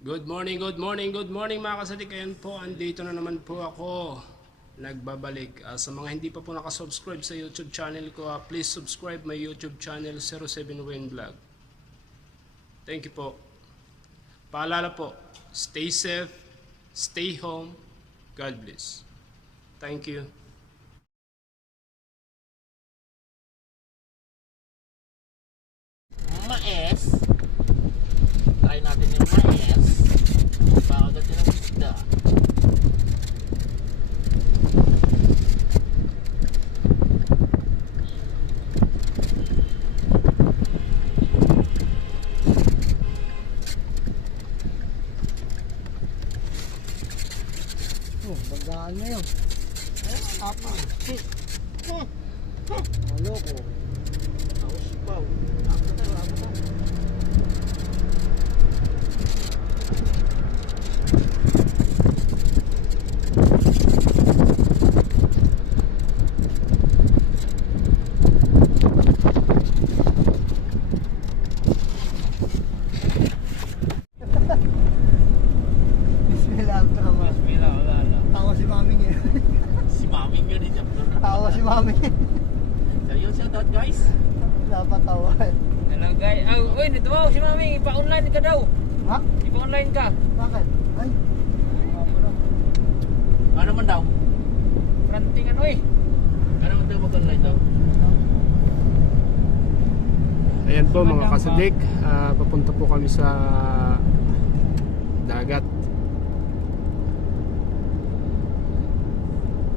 Good morning, good morning, good morning mga kasadik. Ayan po, andito na naman po ako. Nagbabalik. Sa mga hindi pa po nakasubscribe sa YouTube channel ko, please subscribe my YouTube channel 07 Wayne Vlog. Thank you po. Paalala po, stay safe, stay home, God bless. Thank you. Mais. Try natin yung mais. Baka natin ng isda. Oh, bagaan na yun. Ayun, apa. Halo ko. Tapos pa. Ako tayo, ako tayo. Bismillah ang tama. Bismillah, wala na. Tawa si Maming eh. Si Maming yun, eh. Tawa si Maming. So yun, shout out guys. Dapat tawa. Hello guys. Uy, dito mo si Mami, ipa-online ka daw. Ha? Ipa-online ka. Bakit? Ay. Nga pala. Ano man daw? Ranting ano eh. Ano man daw mag-online daw? Ayan po mga kasadik, papunta po kami sa dagat.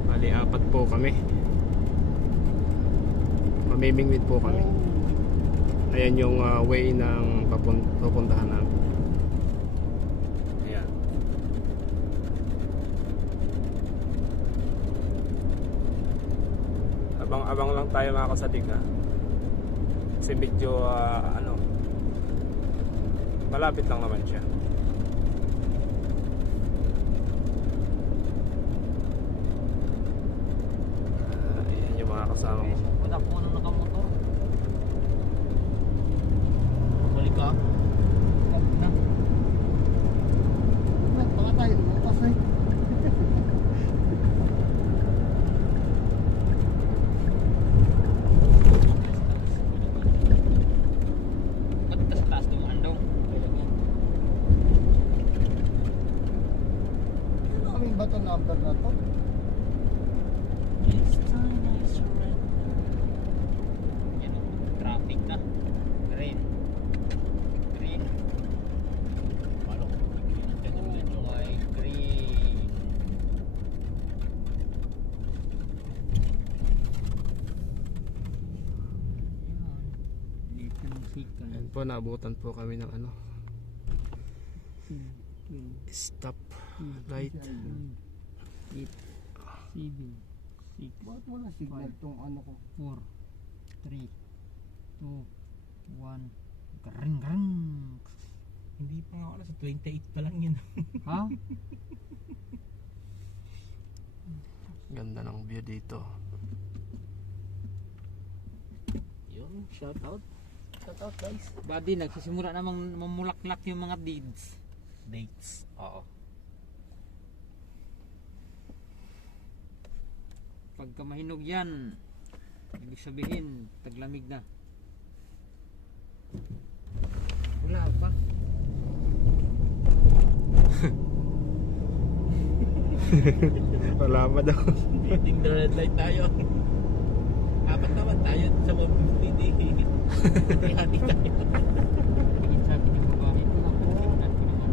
Bali, 4 po kami. Mamimingwit po kami. Ayan yung way ng papuntahan namin. Ayan. Abang-abang lang tayo mga kasadik ha. Kasi medyo malapit lang naman siya. Ayan yung mga kasama mo. Wala po nang nakamotor. Balik ka. Na. Ba't baka tayo lumapas eh. Ba't sa taas ng andong? Ano kaming bato number na to? It's time I surrender. Yan o, traffic na. Green. Green. Paano ko? Ay, green. Dito ng sikan. Ayan po, naabutan po kami ng stop light. 8, 7, 6, Bakit wala signal tong ano ko? 4, 3, 2, 1. Garang garang. Hindi pa nga ako, nasa 28 pa lang yun. Ha? Ganda ng view dito. Yun, shout out. Shout out guys. Buddy, nagsisimula namang mamulaklak yung mga deeds. Dates. Oo. Pagka mahinog yan, ibig sabihin, taglamig na. Wala pa. Wala pa daw. Meeting the red light tayo. Apat naman tayo sa mabibili. Hati-hati tayo. Tingin sa akin yung babae ko. Tingnan ko naman.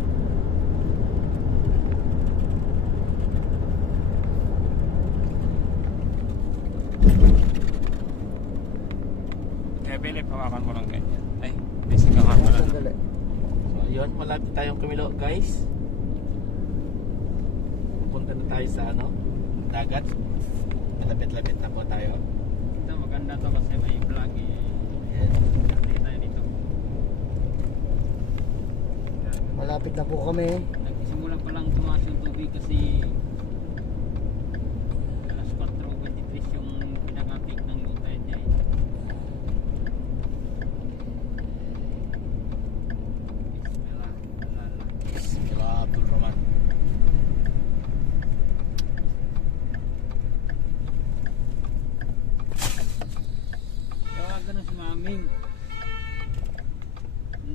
Kaya Philip, hawakan mo lang ganyan. Ay, basic ka pala. Sandali. So ayun, malapit tayong kumilo guys. Pupunta na tayo sa dagat. Malapit-lapit na po tayo. Ito maganda to kasi may vlog eh. Ayan. Hindi tayo dito. Malapit na po kami. Nagsisimula pa lang tumaas yung tubig kasi alas 4:23 yung pinaka-peak ng low tide niya eh. Bismillah.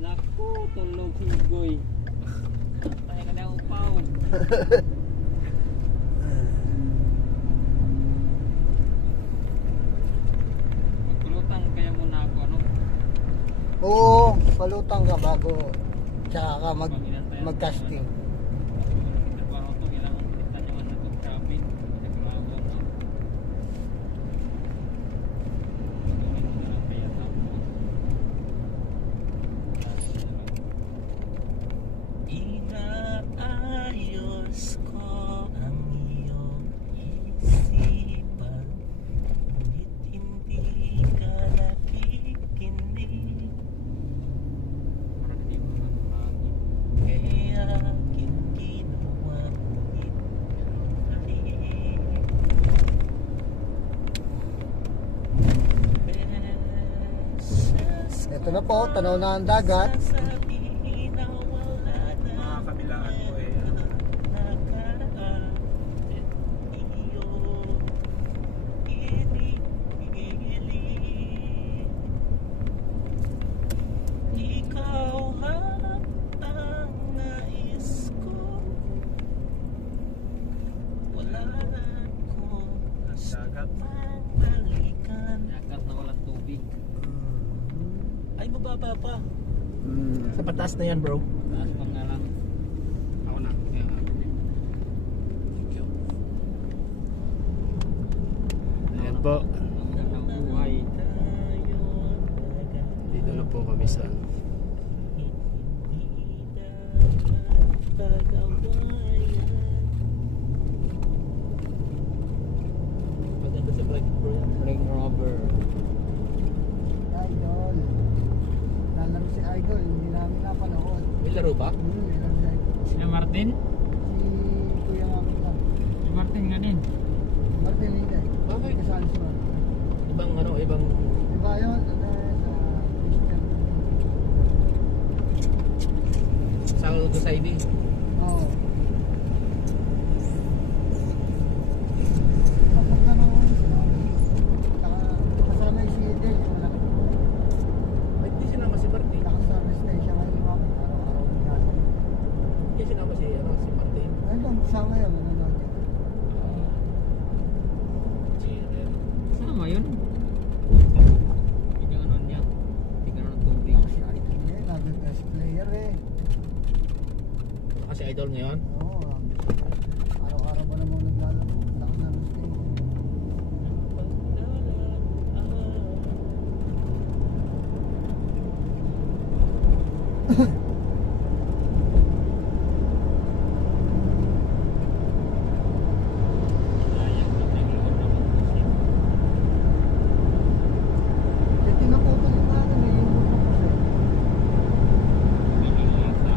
Naku, tulog si Goy. Tayo ka na upaw. Magpulutan kaya muna ako, ano? Oo, palutang ka bago tsaka ka mag-casting. Trabaho to, ilang kita naman na itong cabin. Nagtrabaho ko. Tuloy mo na lang kaya tapos. Inaayos ko ang iyong isipan, ngunit hindi ka nakikinig. Parang di mo magpagi. Kaya aking ginawa Ito na po, tanaw na ang dagat. sasabihin na wala na Mga kabilaan po eh. nakaraan. Iyo inihiling. Ikaw ang nais ko. Wala ko Dagat. balikan. Dagat na walang tubig. Ay, mababa pa. Sa patas na yan, bro. Taas pa nga lang. Ako na. Thank you. Ayan po. Ang gandang buhay. Dito na po kami sa Maganda sa vlog, bro. Ring robber. Idol. Lalaro si Idol, hindi namin napanood. May laro ba? Lalaro si Idol. Sina Martin? Si Kuya namin lang. Si Martin nga din. Martin hindi. Bakit? Kasali si Martin. Ibang Diba yun? Ano sa Christian? sa society. Oo. Papunta na ako sa kasama yung si Edel, yung malaki. Ay, hindi sinama si Martin. Nakaservice na siya ngayon namin. Araw-araw niya. Hindi sinama si Martin. Ayun, kasama yun. Nanonood yun. Cheater. Sama yun. Hindi ano niya. Hindi ka ng tubig. Si Idol na yun, naging best player eh. Kasi idol ngayon. Oo. Araw-araw ba naman naglalaro? Nakaservice na yun. Sayang na tingin na mag-isip. Eh, tinaputol yung natin eh, yung buto ko siya. Galing yata.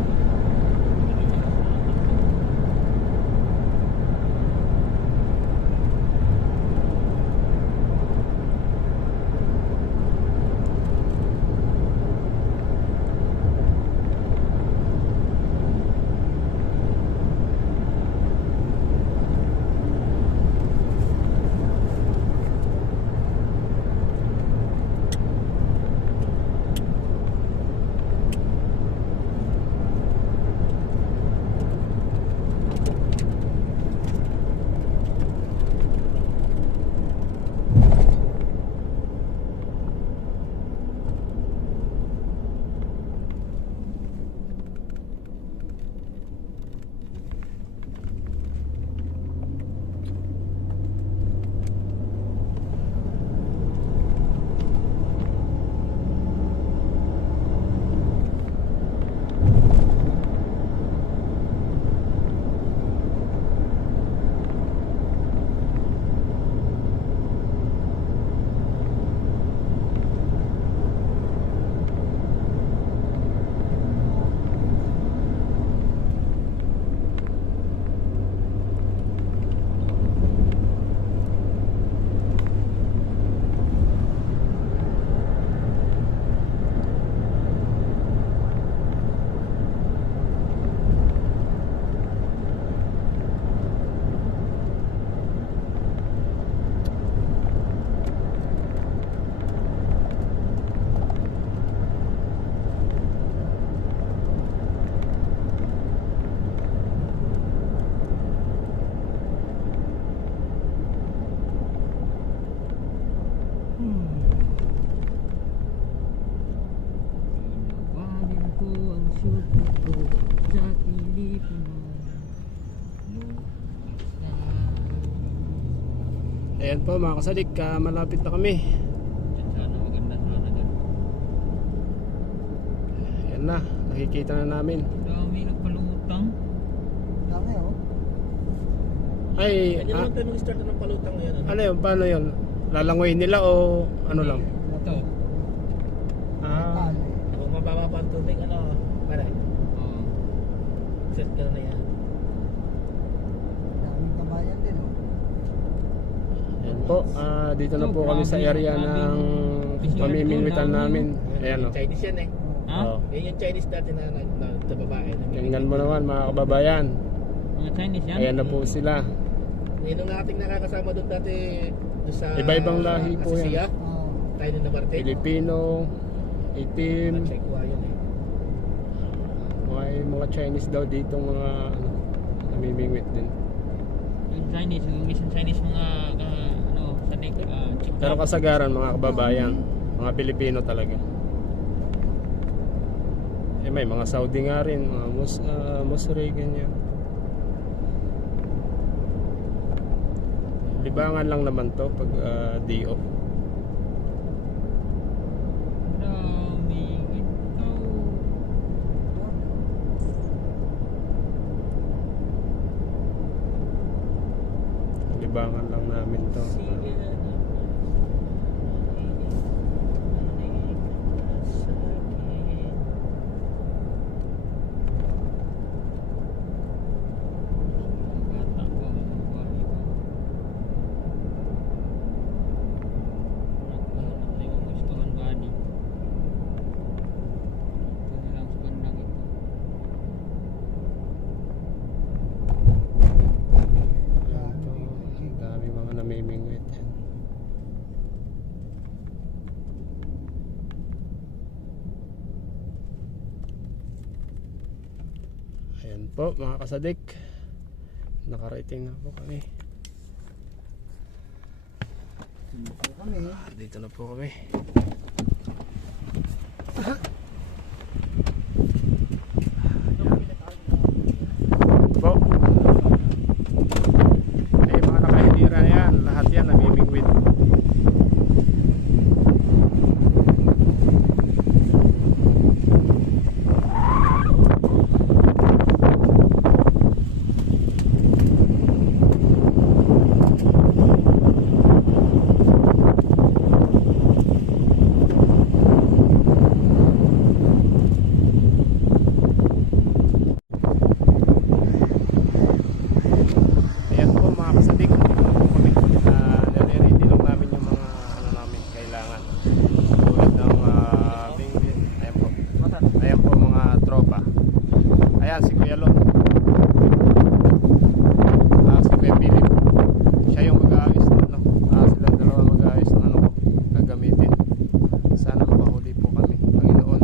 pagsuko ko sa kilip mo. Ayan po mga kasadik, malapit na kami. Sana maganda sana dyan. Ayan na, nakikita na namin. Dami nagpalutang. Dami oh. Ay, Kanya naman tayo mag-start ng palutang ngayon. ano yun, paano yun? Lalangoy nila o ano lang? Ito. Ah, Kung mababa pa ang tubig, ano, pare, Oo. set ka na yan. Daming kabayan din oh. ayan po, dito na po kami sa area ng pamimilitan namin. Ayan o. Chinese yan eh. Ha? Oh. Yan yung Chinese dati na babae. Tingnan mo naman mga kababayan. Mga Chinese yan? Ayan na po sila. Yun yung ating nakakasama doon dati doon sa Iba-ibang lahi po yan. Asisia, Oo. tayo na Marte. Pilipino, itim, Check ko yun eh. mga Chinese daw dito mga ano, namimingwit din. Yung Chinese, yung isang Chinese mga ano, sadik, chick. Pero kasagaran mga kababayan, mga Pilipino talaga. Eh may mga Saudi nga rin, mga Musri ganyan. Libangan lang naman to pag day off. Daming ito. Libangan lang namin to. Bata ko, buhay ko. Ano yung gustuhan ba ni? Ito na lang sa bandang ito. Ito, ang dami mga namimingwit. Ayan po mga kasadik, nakarating na po kami. Dito kami. Dito na po kami. Po. Eh mga nakahilira na yan, lahat yan namimingwit. Ayan po mga kasadik, kami nare-ready lang namin yung mga ano namin kailangan. Tulad ng penguin. Ayan po. Ayan po mga tropa. Ayan si Kuya Lon. Si Kuya Philip. Siya yung mag-aayos ng ano. Silang dalawa mag-aayos ng ano ko gagamitin. Sana makahuli po kami, Panginoon.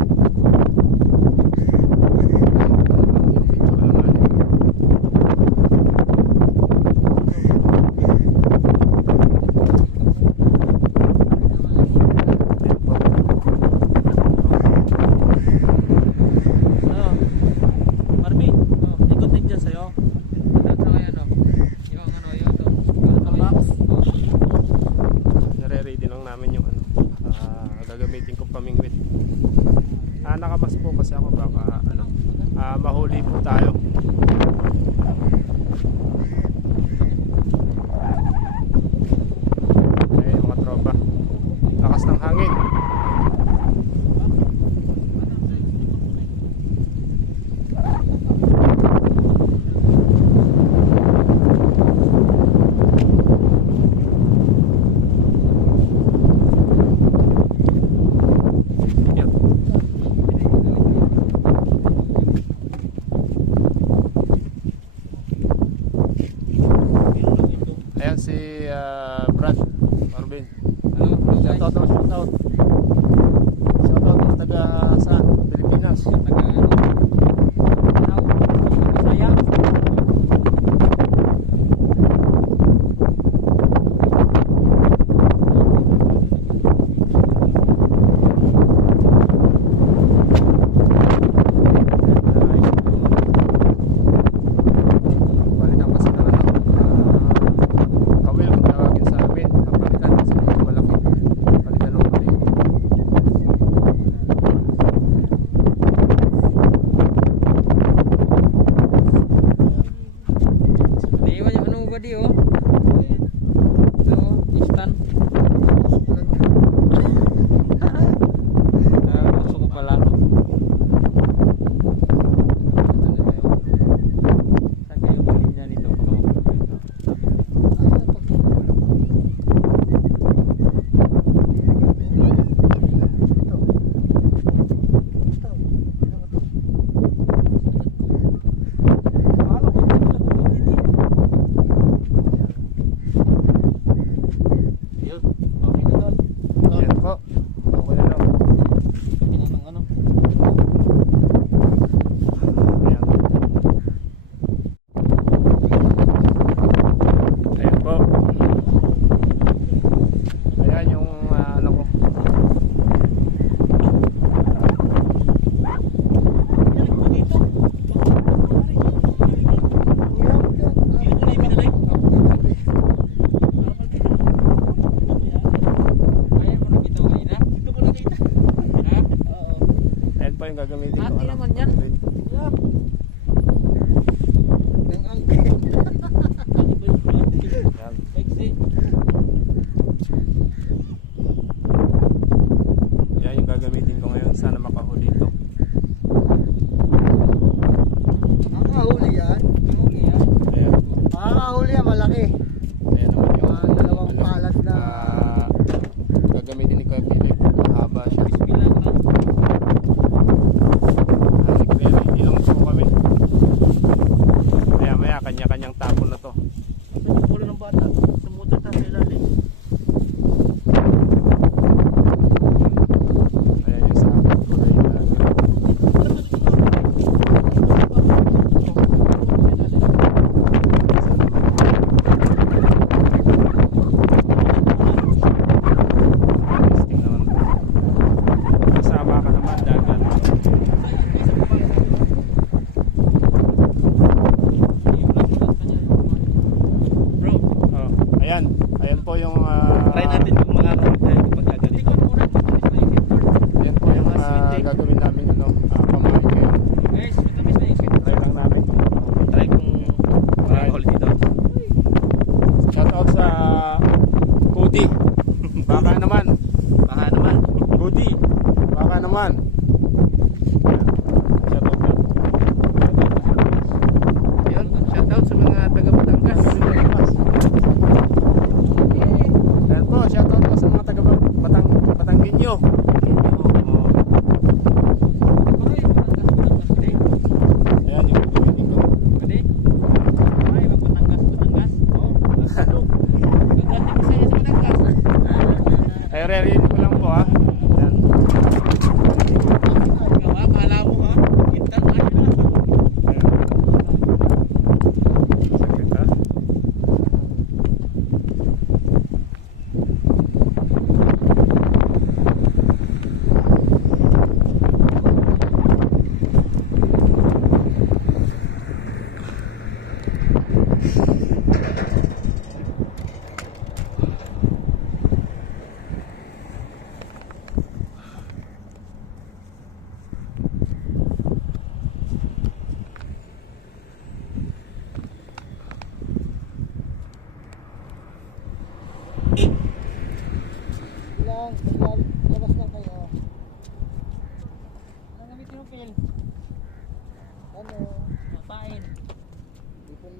Ano lang yung medyo alanganin. Marvin, ikot din dyan sa'yo. Ano sa kaya no? Yung ano, yung ito. Nare-ready lang namin yung ano, gagamitin kong pamingwit. Nakamas po kasi ako baka ano, mahuli po tayo. Ayun mga tropa, lakas ng hangin. Yan. Ayan si Brad Marvin. Hello, guys. Shoutout mga taga saan? Pilipinas. Taga ano? Bisaya.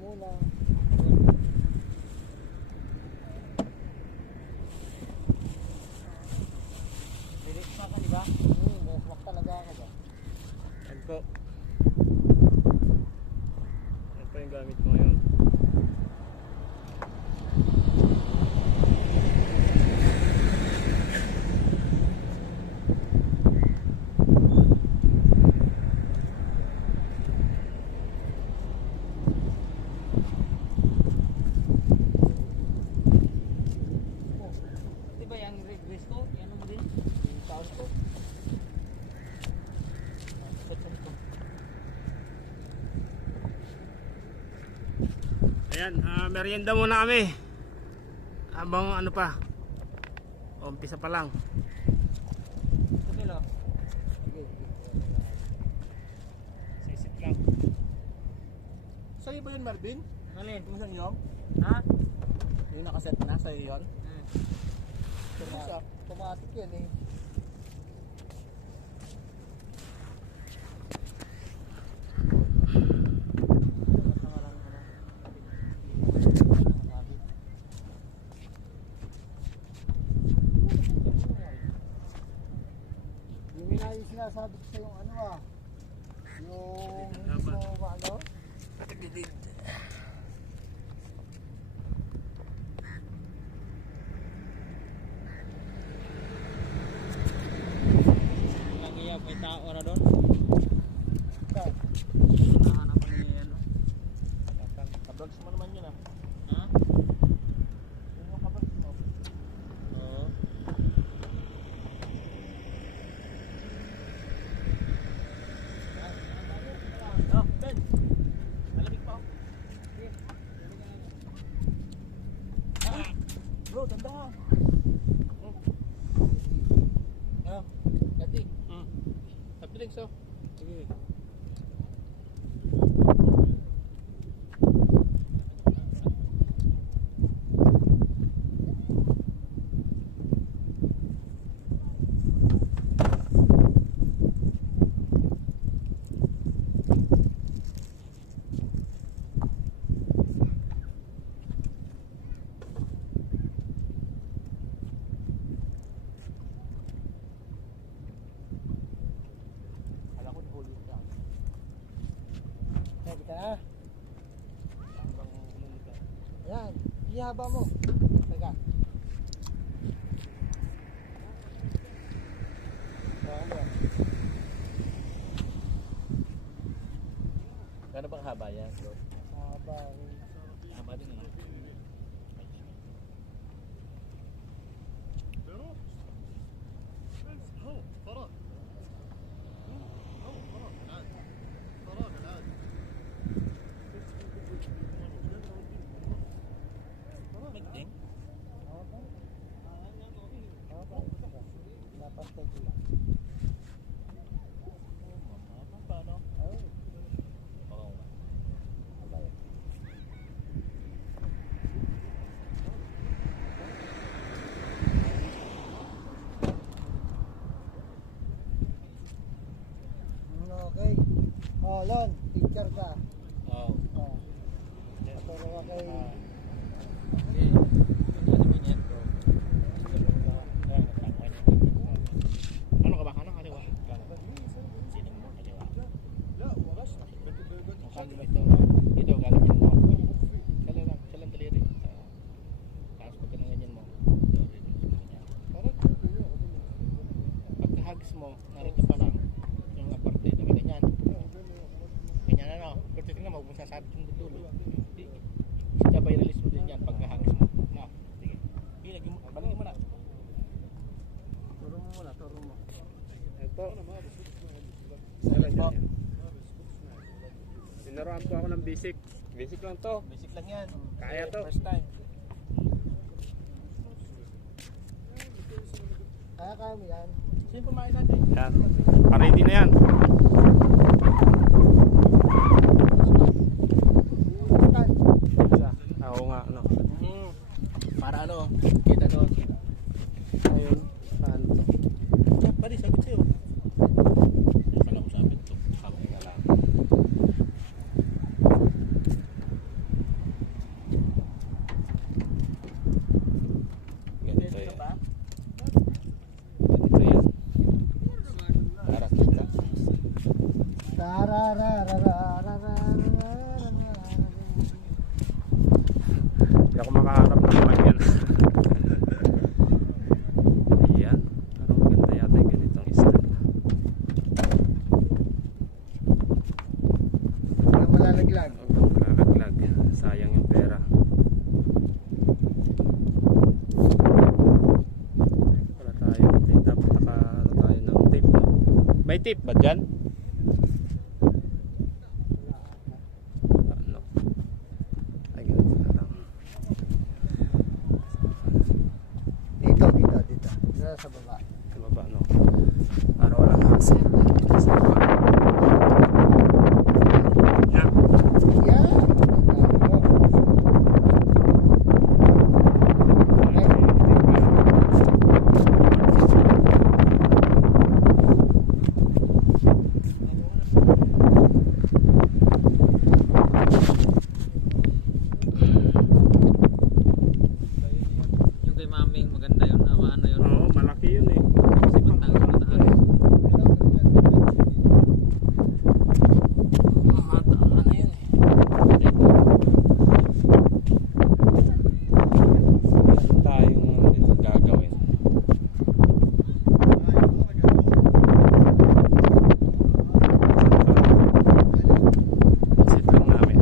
muna. Bilis pa ka, di ba? Nasmak talaga ako ba? Yan po. Yan po yung gamit ko ngayon. Di ba yung regress ko? Yan mo din? Yung taon ko. Ayan, merienda muna kami. Habang ano pa. Umpisa pa lang. Sige lang. Sige. Sisit lang. Sa'yo ba yun, Marvin? Alin? Kung saan yun? Ha? Yung nakaset na, sa'yo yun? Hmm. Automatic yan eh. Yung minayos sinasabi ko sa yung ano yung hindi mo ano? Tagilid. Lagi yan, may tao na doon. Saan? Nahanap ko ni ano. Kablogs mo naman yun ah. Ha? Yun yung kablogs mo. Oo. Oh, Ben! Malamig pa ako. Ah! Bro, tanda ka. Ah, gati. Drinks oh. Sige. Ready ka na? Ayan, ihaba mo. Teka. Gano'n bang haba yan, bro? Haba. Haba din ano? Magding? Haba. Haba. Dapat tayo. Paano? Oh. Oo. Haba yan. Okay. Oh, Lon, teacher ka. Oo. Oh. Turo ka kay... Okay. Ano naman yan, bro? Ano ka ba? Kanan kaliwa? Sino mo kaliwa? Saan ba ito? Ito, galing yan mo. Siya lang daliri. Tapos pagka nang ganyan mo. Pagka-hugs mo, narito pa lang. Yung aparte na ganyan. Ganyan ano. Pero tingnan mo, kung sasabit yung dulo. Sabay release mo din yan pagka-hugs mo. No. Sige. Baligin mo na. Turo mo muna, turo mo. Ito. Sige po. Sinaroan po ako ng basic. Basic lang to. Basic lang yan. Kaya to. First time. Kaya mo yan. Sino pumain natin? Yan. Pa-ready na yan. Isa. Oo nga. Ano. Para ano? Kita doon. Ayun. Paano to? Check pa rin, sabit sa'yo. Kala ko sabit to. Hawak na lang. Hindi ako makaharap ng mic yan. Ayan. Parang maganda yata yung ganitong stand. Ang malalaglag. Huwag malalaglag. Sayang yung pera. Wala tayo. Dapat naka tayo ng tape. May tape ba dyan? Ano? Ayun. Lang. Dito. Sa baba. Sa baba, no? Para walang hassle. Sa baba. Yan. Yan. Yung kay Maming maganda yun. Ano yun? Oo, malaki yun eh. Kasi pantang mataas. Ano yun eh. Meron tayong ito gagawin. Sit lang namin.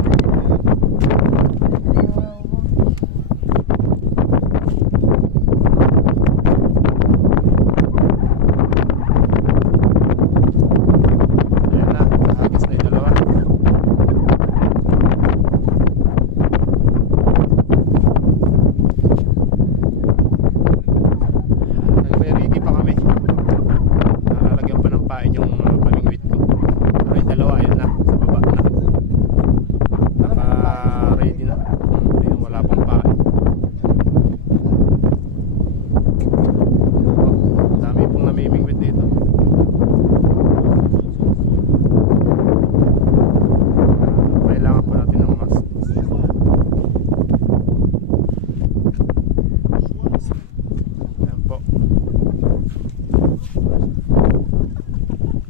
Ayan na, nakakis na yung dalawa. Nagre-ready pa kami. Nalalagyan pa ng pain yung pamingwit ko. Pero yung dalawa, ayun na, sa baba na. Naka-ready na. Ayun, wala pang pain. Dami pong namimingwit dito. Kailangan po natin ng mask. Ayan po.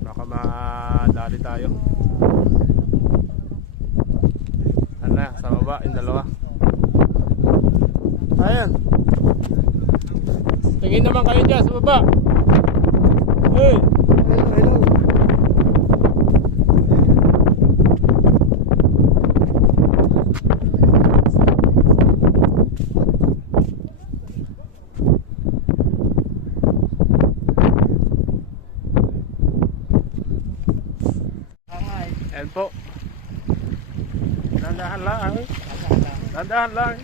Baka madali tayo. Ano na, sa baba, yung dalawa. Ayan. Tingin naman kayo dyan sa baba. Hey! Hello. Ayan po. Dandahan lang. Dandahan lang.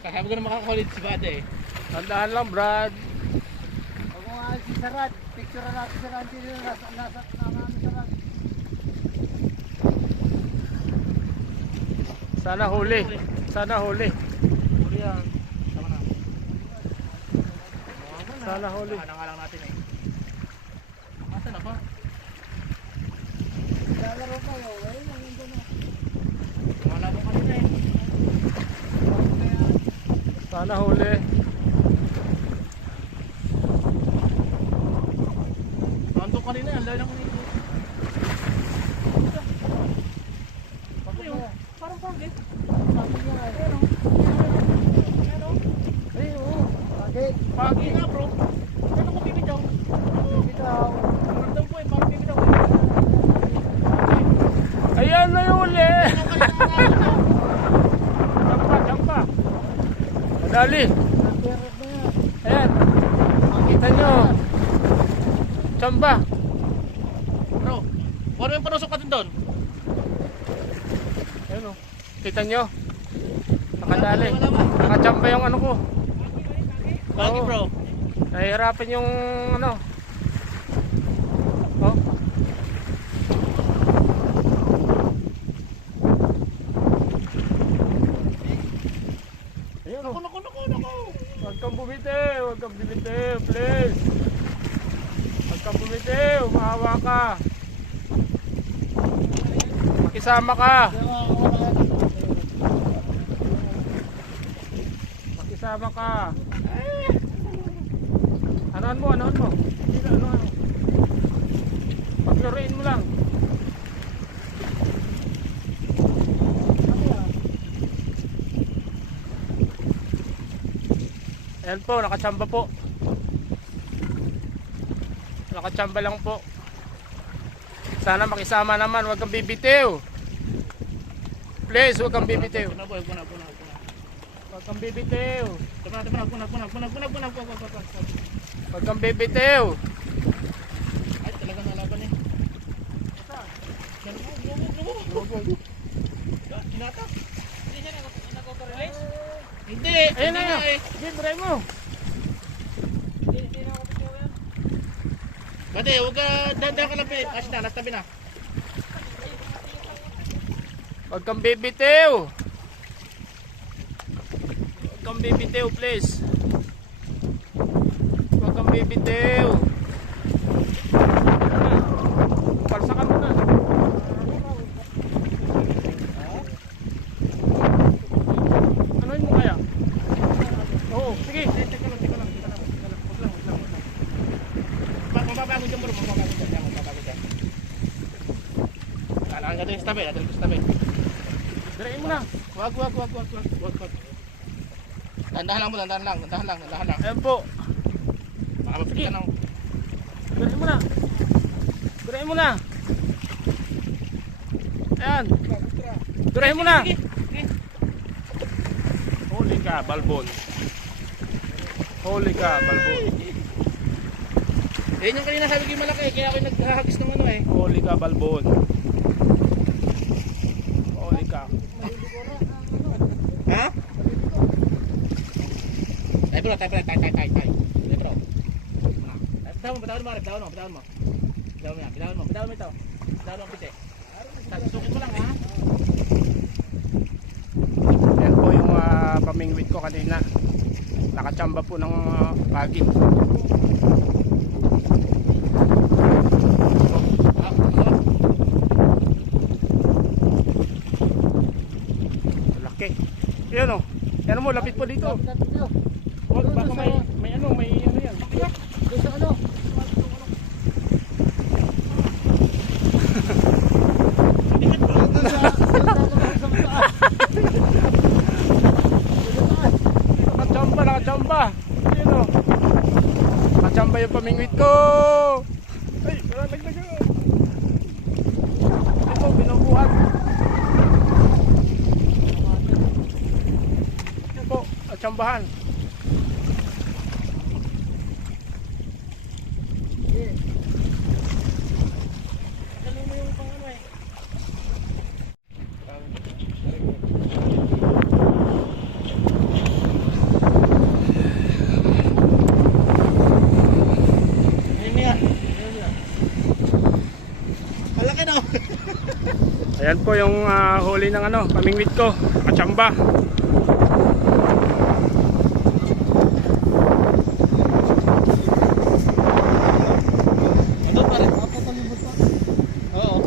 Kasama ko na makakulit si Bade eh. Dandahan lang, Brad. Huwag mo nga si Sarat. Picture natin sa Randy nila. Nasa Sarat. Sana huli. Sana huli. Huli yan. Tama na. Sana huli. Ano nga lang natin eh. Masa na ba? Lalaro kayo. Ayun, nandiyan na. Wala mo kanina eh. Sana huli. Nandun kanina, ang lalang nito. Parang pagit. Sabi niya. Pero, Ay, oo. Bakit? pagi nga bro. Ano ko bibitaw? Bitaw. Ang random po eh, parang bibitaw eh. Ayan na yung huli. Jampa. Madali. Nagperot na yan. Ayan. Kita nyo. Chamba. Bro, ano yung panusok natin doon? Ayan o. Kita nyo. Nakadali. Nakachamba yung ano ko. Pagi bro. Nahihirapan yung ano. Oh. Ayun o. Naku. Huwag kang bumitiw. Huwag kang bumitiw. Please. Huwag kang bumitiw. Maawa ka. Makisama ka. Makisama ka. Anoan mo. Hindi na, ano. Paglaruin mo lang. Ayan po, nakachamba po. Nakachamba lang po. Sana makisama naman, huwag kang bibitiw. Please, huwag kang bibitiw. Huwag kang bibitiw. Huwag kang bibitiw. Ay, talagang nalaban eh. Kinata? Hindi siya nag-release? Hindi! Ayun na nga. Sige, try mo. Bate, huwag ka dahan ka lang. Kasi na, nastabi na. Huwag kang bibitiw. Huwag kang bibitiw, please. Huwag kang bibitiw. Palsakan mo na. Anoin mo kaya? Oo, sige. Teka lang. Mababago dyan bro, mababago dyan. Kailangan ka din sa tabi, natin sa tabi. Dirain mo na. Wag. Dandahan lang. Ayan po. Baka mapit ka ng... Dirain mo na. Dirain mo na. Ayan. Dirain mo na. Holy ka, balbon. Holy ka, balbon. Yan yung kanina sabi ko yung malaki, kaya ako yung naghahagis ng ano eh. Holy ka, balbon. Holy ka. Ha? Tay bro. Tay bro. Bitawan mo ito. Bitawan mo ang piti. Susukin mo lang ha. Yan po yung pamingwit ko kanina. Nakachamba po ng PAGI. Laki. Yan o. Yan mo, lapit po dito. Huwag, baka may ano yan. Doon sa ano? Nakachamba. Yan o. Nakachamba yung pamingwit ko. Ay, wala nagdaga. Ito, binubuhat. Yan po, natsambahan. Ayan po yung huli ng ano, pamingwit ko, kachamba. Ano pare? Papalimot pa. Oo.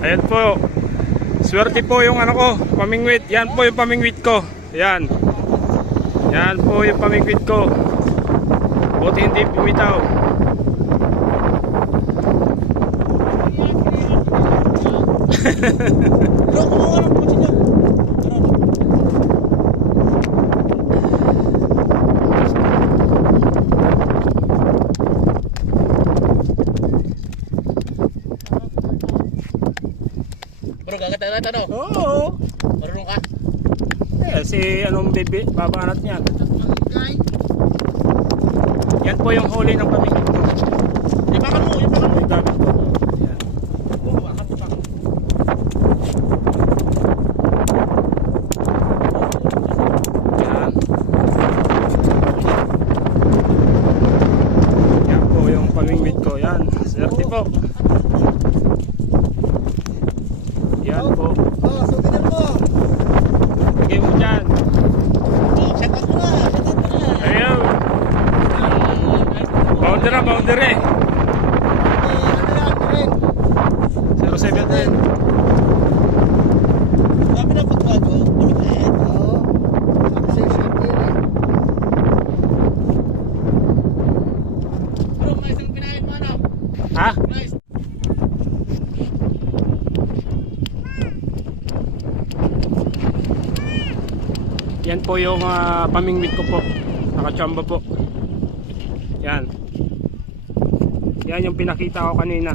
Ayan po. Swerte po yung ano ko, pamingwit. Yan po yung pamingwit ko. Yan. Yan po yung pamingwit ko. Buti hindi bumitaw. Bro, kumuha ng kutsi niya. Bro, gagata na tanong. Oo. Marunong ka? Eh, si anong bebe, babanat niyan. Yan po yung huli ng pamingwit ko. Ipakan mo. May gamit ko. Yan. Yan. Yan po yung pamingwit ko. Yan. Swerte po. Yan po. Oh, subitin mo. Lagay mo dyan. Set up mo na. Ayun. Boundary. Ano yan? 07 din. Sabi na pagbago. Limited. Oo. Sensation din eh. Bro, may isang pinahin mo ano? Ha? Nice. Yan po yung pamingwit ko po. Nakachamba po. Yan. Yan yung pinakita ko kanina.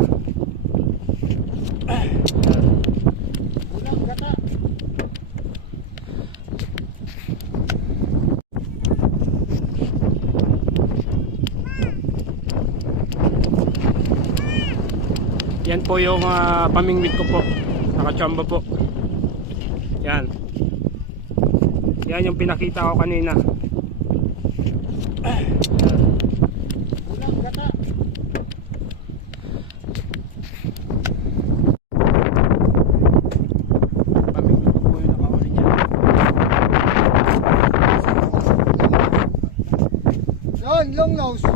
Ulang gata. Yan po yung pamingwit ko po. Nakachamba po. Yan. Yan yung pinakita ko kanina. Ulang gata. Pamingwit ko po yung nakahuli dyan. Yan, long nose.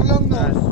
Long nose.